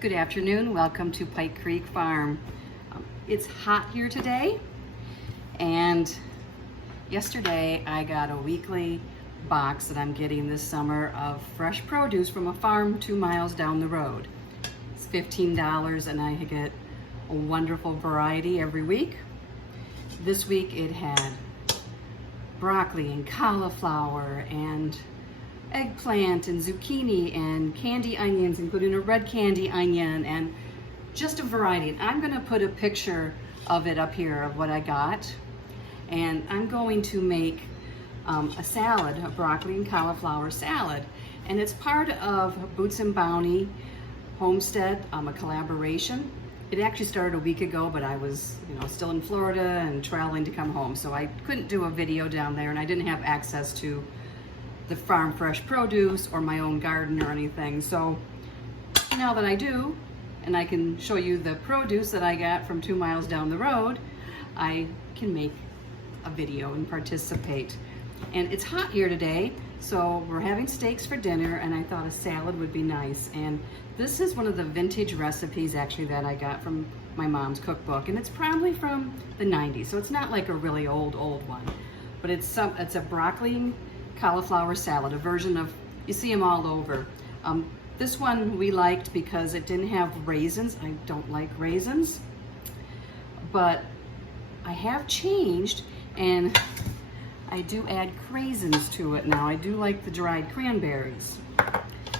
Good afternoon, welcome to Pike Creek Farm. It's hot here today, and yesterday I got a weekly box that I'm getting this summer of fresh produce from a farm 2 miles down the road. It's $15 and I get a wonderful variety every week. This week it had broccoli and cauliflower and eggplant and zucchini and candy onions, including a red candy onion, and just a variety. And I'm gonna put a picture of it up here of what I got. And I'm going to make a salad, a broccoli and cauliflower salad. And it's part of Boots and Bounty Homestead, a collaboration. It actually started a week ago, but I was still in Florida and traveling to come home. So I couldn't do a video down there, and I didn't have access to the farm fresh produce or my own garden or anything. So now that I do, and I can show you the produce that I got from 2 miles down the road, I can make a video and participate. And it's hot here today, so we're having steaks for dinner, and I thought a salad would be nice. And this is one of the vintage recipes actually that I got from my mom's cookbook, and it's probably from the 90s, so it's not like a really old one. But it's a broccoli cauliflower salad, a version of, you see them all over. This one we liked because it didn't have raisins. I don't like raisins, but I have changed and I do add craisins to it now. I do like the dried cranberries.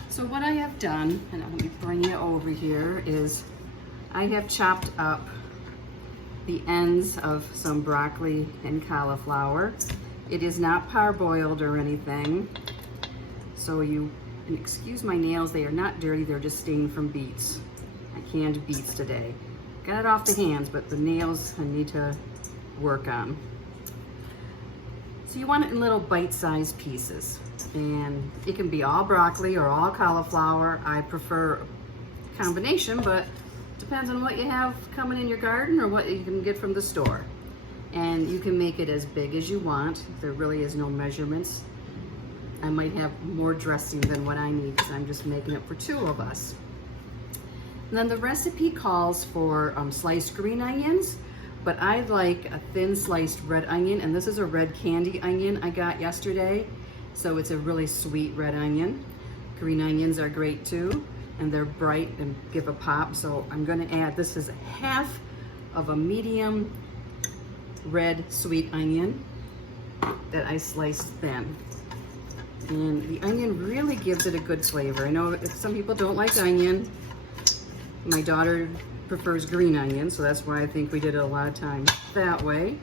So what I have done, and let me bring you over here, is I have chopped up the ends of some broccoli and cauliflower. It is not parboiled or anything, so and excuse my nails, they are not dirty, they're just stained from beets. I canned beets today. Got it off the hands, but the nails I need to work on. So you want it in little bite-sized pieces, and it can be all broccoli or all cauliflower. I prefer a combination, but depends on what you have coming in your garden or what you can get from the store. And you can make it as big as you want. There really is no measurements. I might have more dressing than what I need because I'm just making it for 2 of us. And then the recipe calls for sliced green onions, but I like a thin sliced red onion, and this is a red candy onion I got yesterday, so it's a really sweet red onion. Green onions are great too, and they're bright and give a pop, so I'm gonna add, this is half of a medium red sweet onion that I sliced thin. And the onion really gives it a good flavor. I know some people don't like onion. My daughter prefers green onion, so that's why I think we did it a lot of times that way.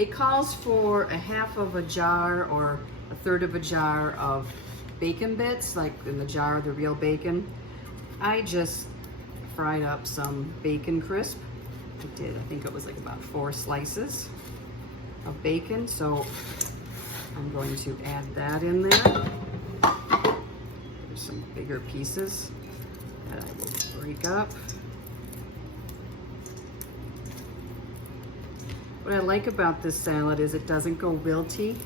It calls for a half of a jar or a third of a jar of bacon bits, like in the jar of the real bacon. I just fried up some bacon crisp. I think it was like about 4 slices of bacon, so I'm going to add that in there. There's some bigger pieces that I will break up. What I like about this salad is it doesn't go wilty.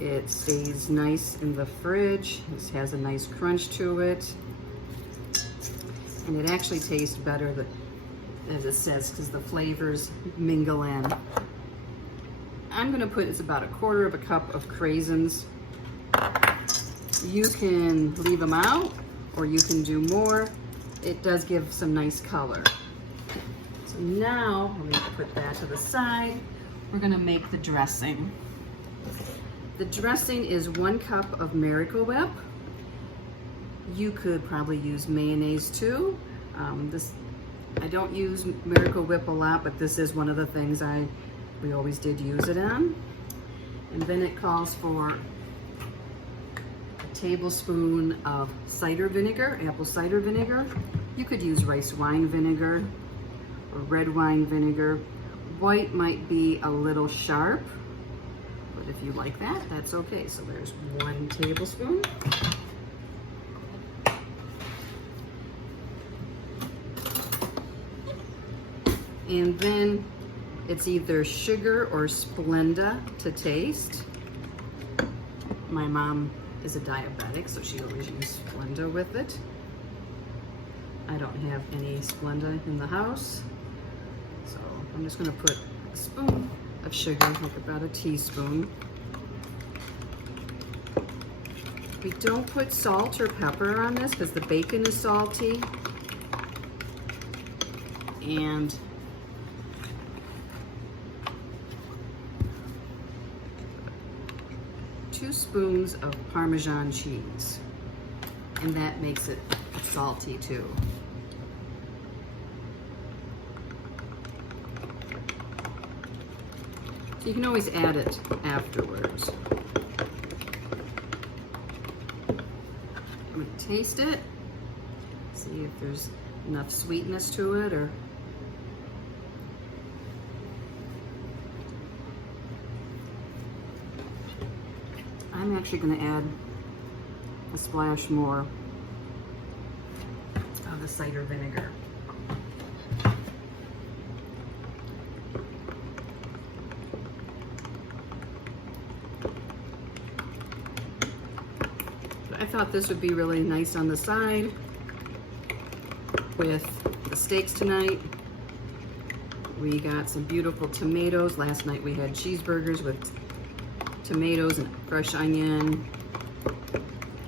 It stays nice in the fridge. This has a nice crunch to it. And it actually tastes better as it says, because the flavors mingle in. I'm gonna put, it's about 1/4 cup of craisins. You can leave them out or you can do more. It does give some nice color. So now, let me put that to the side. We're gonna make the dressing. The dressing is 1 cup of Miracle Whip. You could probably use mayonnaise too. I don't use Miracle Whip a lot, but this is one of the things we always did use it on. And then it calls for a tablespoon of cider vinegar, apple cider vinegar. You could use rice wine vinegar or red wine vinegar. White might be a little sharp, but if you like that, that's okay. So there's 1 tablespoon. And then it's either sugar or Splenda to taste. My mom is a diabetic, so she always uses Splenda with it. I don't have any Splenda in the house. So I'm just gonna put a spoon of sugar, like about a teaspoon. We don't put salt or pepper on this because the bacon is salty. And two spoons of Parmesan cheese. And that makes it salty too. So you can always add it afterwards. I'm gonna taste it, see if there's enough sweetness to it or I'm actually gonna add a splash more of the cider vinegar. I thought this would be really nice on the side with the steaks tonight. We got some beautiful tomatoes. Last night we had cheeseburgers with tomatoes and fresh onion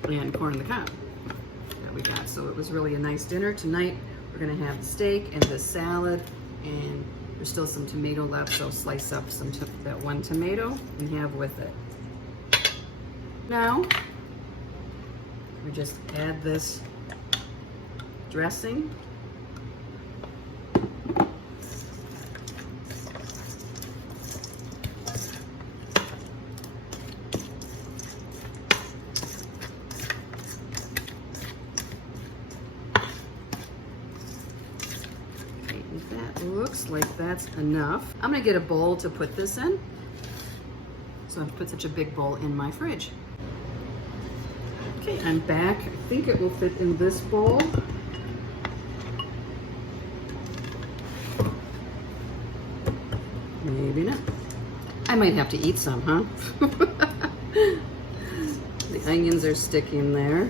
and corn on the cob that we got. So it was really a nice dinner. Tonight we're gonna have the steak and the salad, and there's still some tomato left, so slice up that one tomato and have with it. Now, we just add this dressing. That looks like that's enough. I'm gonna get a bowl to put this in. So I've put such a big bowl in my fridge. Okay, I'm back. I think it will fit in this bowl. Maybe not. I might have to eat some, huh? The onions are sticking there.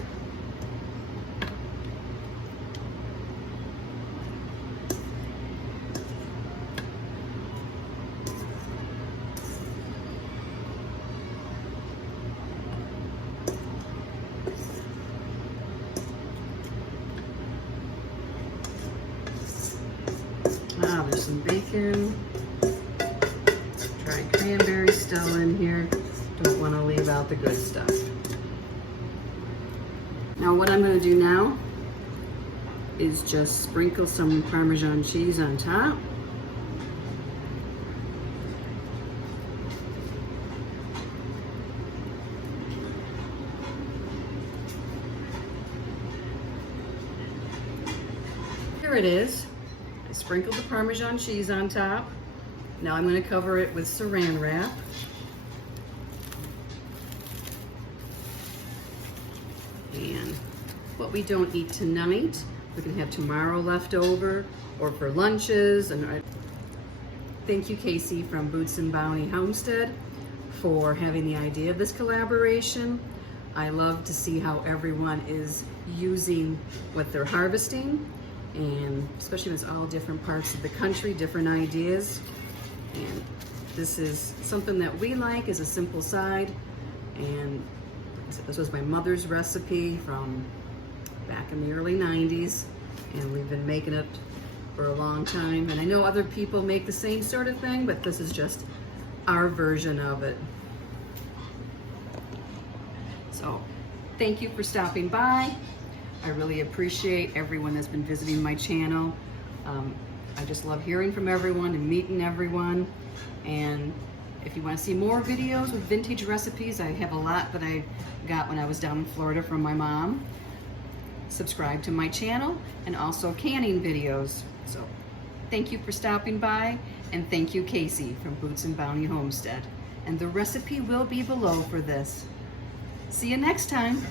Ah, there's some bacon. Dried cranberries still in here. Don't want to leave out the good stuff. Now what I'm going to do now is just sprinkle some Parmesan cheese on top. Here it is. I sprinkled the Parmesan cheese on top. Now I'm going to cover it with saran wrap. And what we don't eat tonight, we can have tomorrow left over or for lunches. And thank you, Kacy from Boots and Bounty Homestead, for having the idea of this collaboration. I love to see how everyone is using what they're harvesting, and especially when it's all different parts of the country, different ideas. And this is something that we like, is a simple side. And this was my mother's recipe from back in the early 90s, and we've been making it for a long time. And I know other people make the same sort of thing, but this is just our version of it. So thank you for stopping by. I really appreciate everyone that's been visiting my channel. I just love hearing from everyone and meeting everyone. And if you want to see more videos with vintage recipes, I have a lot that I got when I was down in Florida from my mom. Subscribe to my channel, and also canning videos. So thank you for stopping by, and thank you, Kacy from Boots and Bounty Homestead. And the recipe will be below for this. See you next time.